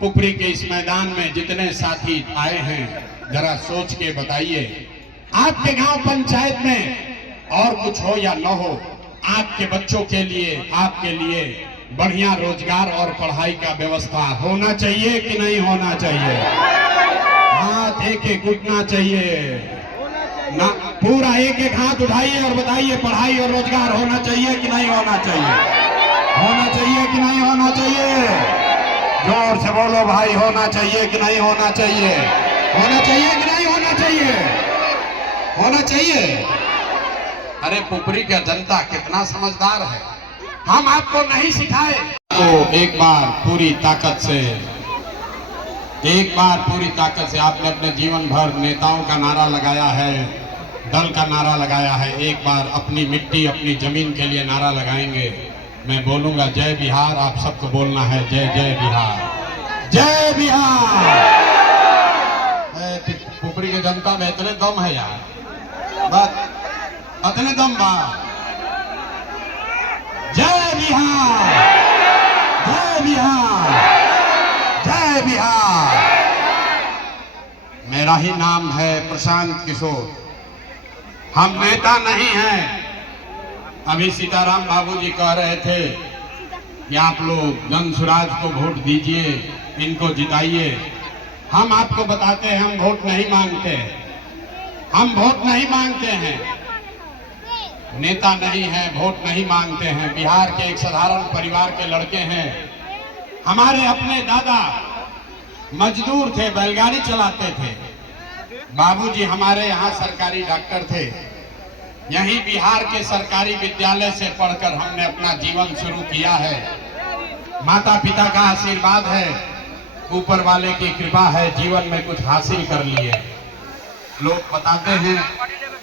पुपरी के इस मैदान में जितने साथी आए हैं, जरा सोच के बताइए, आपके गांव पंचायत में और कुछ हो या न हो, आपके बच्चों के लिए, आपके लिए बढ़िया रोजगार और पढ़ाई का व्यवस्था होना चाहिए कि नहीं होना चाहिए? हाथ एक एक उठना चाहिए ना, पूरा एक एक हाथ उठाइए और बताइए, पढ़ाई और रोजगार होना चाहिए कि नहीं होना चाहिए? होना चाहिए कि नहीं होना चाहिए? जोर से बोलो भाई, होना चाहिए कि नहीं होना चाहिए? होना चाहिए कि नहीं होना चाहिए? होना चाहिए। अरे पुपरी का जनता कितना समझदार है, हम आपको नहीं सिखाए तो एक बार पूरी ताकत से आपने अपने जीवन भर नेताओं का नारा लगाया है, दल का नारा लगाया है, एक बार अपनी मिट्टी अपनी जमीन के लिए नारा लगाएंगे। मैं बोलूंगा जय बिहार, आप सबको बोलना है जय जय बिहार, जय बिहार। पुपरी के जनता में इतने दम है यार, बस इतने दम बा। जय बिहार, जय बिहार, जय बिहार। मेरा ही नाम है प्रशांत किशोर, हम नेता नहीं हैं। अभी सीताराम बाबूजी कह रहे थे कि आप लोग जनसुराज को वोट दीजिए, इनको जिताइए। हम आपको बताते हैं, हम वोट नहीं मांगते, हम वोट नहीं मांगते हैं, नेता नहीं हैं, वोट नहीं मांगते हैं। बिहार के एक साधारण परिवार के लड़के हैं। हमारे अपने दादा मजदूर थे, बैलगाड़ी चलाते थे। बाबूजी हमारे यहाँ सरकारी डॉक्टर थे। यही बिहार के सरकारी विद्यालय से पढ़कर हमने अपना जीवन शुरू किया है। माता पिता का आशीर्वाद है, ऊपर वाले की कृपा है, जीवन में कुछ हासिल कर लिए। लोग बताते हैं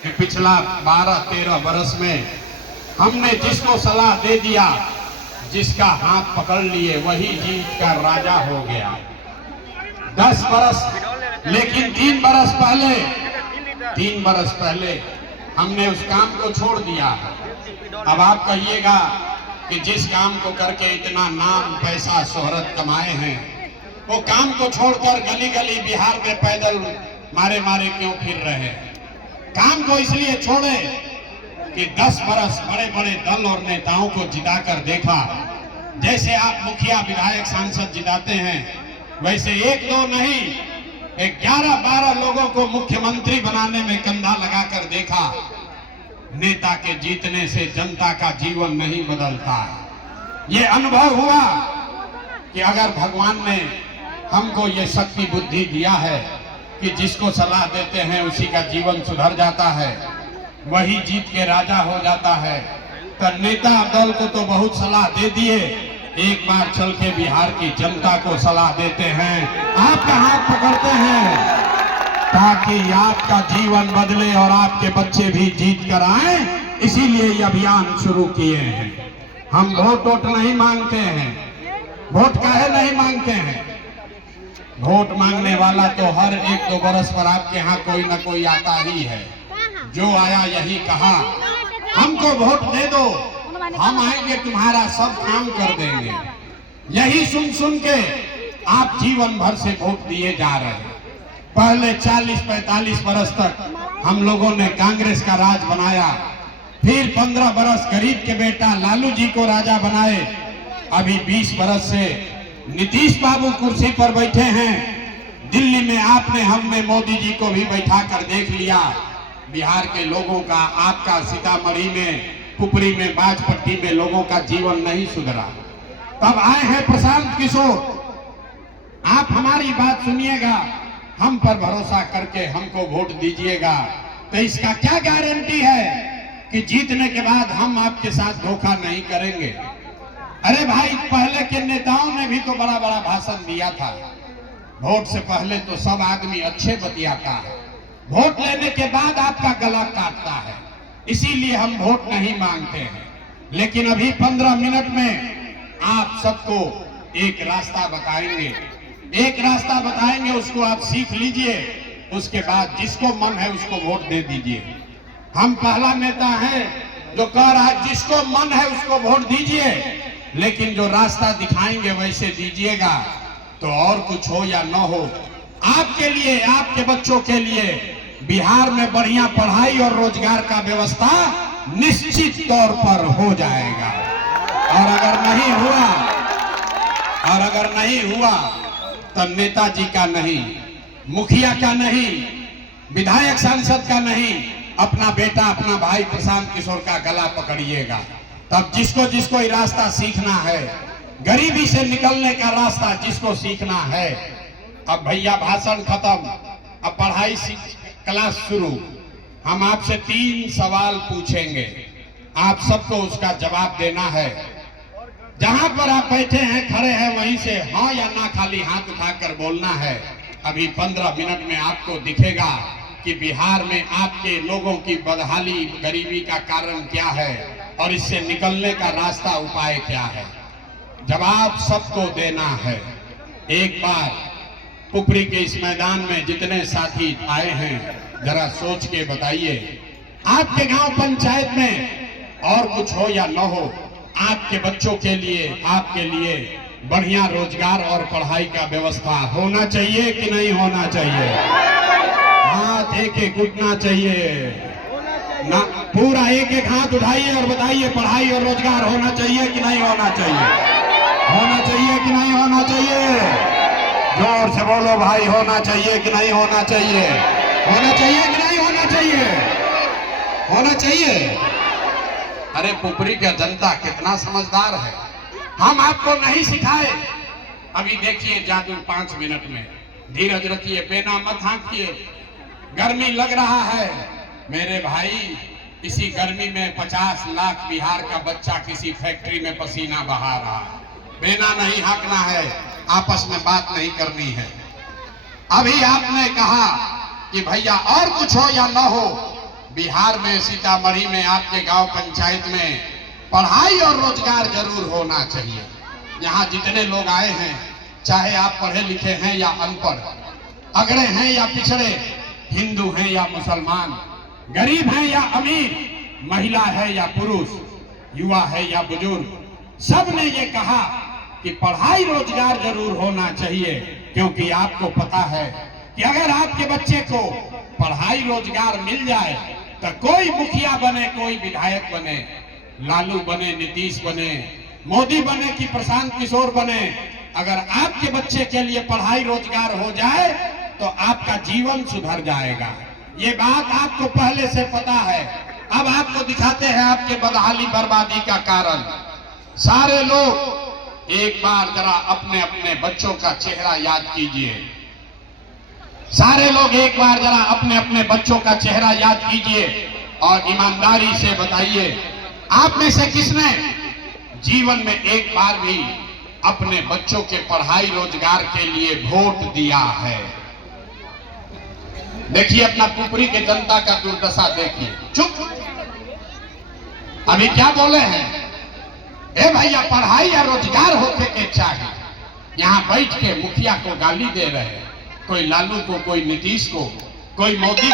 कि पिछला 12-13 बरस में हमने जिसको सलाह दे दिया, जिसका हाथ पकड़ लिए, वही जीत का राजा हो गया। 10 बरस, लेकिन 3 बरस पहले हमने उस काम को छोड़ दिया। अब आप कहिएगा कि जिस काम को करके इतना नाम पैसा शोहरत कमाए हैं, वो काम को छोड़कर गली गली बिहार में पैदल मारे मारे क्यों फिर रहे? काम को इसलिए छोड़े कि 10 बरस बड़े बड़े दल और नेताओं को जिताकर देखा। जैसे आप मुखिया विधायक सांसद जिताते हैं, वैसे 1-2 नहीं, 11-12 लोगों को मुख्यमंत्री बनाने में कंधा लगाकर देखा। नेता के जीतने से जनता का जीवन नहीं बदलता है। ये अनुभव हुआ कि अगर भगवान ने हमको ये शक्ति बुद्धि दिया है कि जिसको सलाह देते हैं उसी का जीवन सुधर जाता है, वही जीत के राजा हो जाता है। तो नेता दल को तो बहुत सलाह दे दिए, एक बार चल के बिहार की जनता को सलाह देते हैं, आपका हाथ पकड़ते हैं, ताकि आपका जीवन बदले और आपके बच्चे भी जीत कर आए। इसीलिए ये अभियान शुरू किए हैं। हम वोट नहीं मांगते हैं। वोट काहे नहीं मांगते हैं? वोट मांगने वाला तो हर 1-2 बरस पर आपके यहाँ कोई ना कोई आता ही है। जो आया यही कहा, हमको वोट दे दो, हम आएंगे तुम्हारा सब काम कर देंगे। यही सुन सुन के आप जीवन भर से वोट दिए जा रहे हैं। पहले 40-45 बरस तक हम लोगों ने कांग्रेस का राज बनाया, फिर 15 बरस गरीब के बेटा लालू जी को राजा बनाए। अभी 20 बरस से नीतीश बाबू कुर्सी पर बैठे हैं। दिल्ली में आपने हमने मोदी जी को भी बैठा कर देख लिया। बिहार के लोगों का, आपका सीतामढ़ी में, पुपरी में, बाजपट्टी में लोगों का जीवन नहीं सुधरा। तब आए हैं प्रशांत किशोर। आप हमारी बात सुनिएगा, हम पर भरोसा करके हमको वोट दीजिएगा। तो इसका क्या गारंटी है कि जीतने के बाद हम आपके साथ धोखा नहीं करेंगे? अरे भाई, पहले के नेताओं ने भी तो बड़ा बड़ा भाषण दिया था। वोट से पहले तो सब आदमी अच्छे बतियाता है, वोट लेने के बाद आपका गला काटता है। इसीलिए हम वोट नहीं मांगते हैं। लेकिन अभी 15 मिनट में आप सबको एक रास्ता बताएंगे, उसको आप सीख लीजिए। उसके बाद जिसको मन है उसको वोट दे दीजिए। हम पहला नेता है जो कह रहा है जिसको मन है उसको वोट दीजिए, लेकिन जो रास्ता दिखाएंगे वैसे दीजिएगा। तो और कुछ हो या न हो, आपके लिए, आपके बच्चों के लिए बिहार में बढ़िया पढ़ाई और रोजगार का व्यवस्था निश्चित तौर पर हो जाएगा। और अगर नहीं हुआ तो नेताजी का नहीं, मुखिया का नहीं, विधायक सांसद का नहीं, अपना बेटा, अपना भाई प्रशांत किशोर का गला पकड़िएगा। तब जिसको ये रास्ता सीखना है, गरीबी से निकलने का रास्ता जिसको सीखना है, अब भैया भाषण खत्म, अब पढ़ाई क्लास शुरू। हम आपसे 3 सवाल पूछेंगे, आप सबको उसका जवाब देना है। जहां पर आप बैठे हैं, खड़े हैं, वहीं से हाँ या ना खाली हाथ उठाकर बोलना है। अभी 15 मिनट में आपको दिखेगा कि बिहार में आपके लोगों की बदहाली, गरीबी का कारण क्या है और इससे निकलने का रास्ता, उपाय क्या है। जवाब सबको देना है। एक बार पुपरी के इस मैदान में जितने साथी आए हैं, जरा सोच के बताइए, आपके गांव पंचायत में और कुछ हो या न हो, आपके बच्चों के लिए, आपके लिए बढ़िया रोजगार और पढ़ाई का व्यवस्था होना चाहिए कि नहीं होना चाहिए? हाथ एक उठना चाहिए ना, पूरा एक हाथ उठाइए और बताइए, पढ़ाई और रोजगार होना चाहिए कि नहीं होना चाहिए? होना चाहिए कि नहीं होना चाहिए? जोर से बोलो भाई, होना चाहिए कि नहीं होना चाहिए? होना चाहिए कि नहीं होना चाहिए? होना चाहिए। अरे पुपरी का जनता कितना समझदार है, हम आपको नहीं सिखाए। अभी देखिए जादू 5 मिनट में, धीरज रखिए, बेना मत हाँकिए, गर्मी लग रहा है मेरे भाई। इसी गर्मी में 50 लाख बिहार का बच्चा किसी फैक्ट्री में पसीना बहा रहा है। बेना नहीं हाँकना है, आपस में बात नहीं करनी है। अभी आपने कहा कि भैया और कुछ हो या न हो, बिहार में, सीतामढ़ी में, आपके गांव पंचायत में पढ़ाई और रोजगार जरूर होना चाहिए। यहाँ जितने लोग आए हैं, चाहे आप पढ़े लिखे हैं या अनपढ़, अगड़े हैं या पिछड़े, हिंदू हैं या मुसलमान, गरीब हैं या अमीर, महिला है या पुरुष, युवा है या बुजुर्ग, सब ने ये कहा कि पढ़ाई रोजगार जरूर होना चाहिए। क्योंकि आपको पता है कि अगर आपके बच्चे को पढ़ाई रोजगार मिल जाए तो कोई मुखिया बने, कोई विधायक बने, लालू बने, नीतीश बने, मोदी बने कि प्रशांत किशोर बने, अगर आपके बच्चे के लिए पढ़ाई रोजगार हो जाए तो आपका जीवन सुधर जाएगा। ये बात आपको पहले से पता है। अब आपको दिखाते हैं आपके बदहाली बर्बादी का कारण। सारे लोग एक बार जरा अपने अपने बच्चों का चेहरा याद कीजिए। सारे लोग एक बार जरा अपने अपने बच्चों का चेहरा याद कीजिए और ईमानदारी से बताइए, आप में से किसने जीवन में एक बार भी अपने बच्चों के पढ़ाई रोजगार के लिए वोट दिया है? देखिए अपना पुपरी के जनता का दुर्दशा देखिए। चुप, अभी क्या बोले हैं? ए भैया, पढ़ाई या रोजगार होके के चाहिए। यहाँ बैठ के मुखिया को गाली दे रहे हैं, कोई लालू को, कोई नीतीश को, कोई मोदी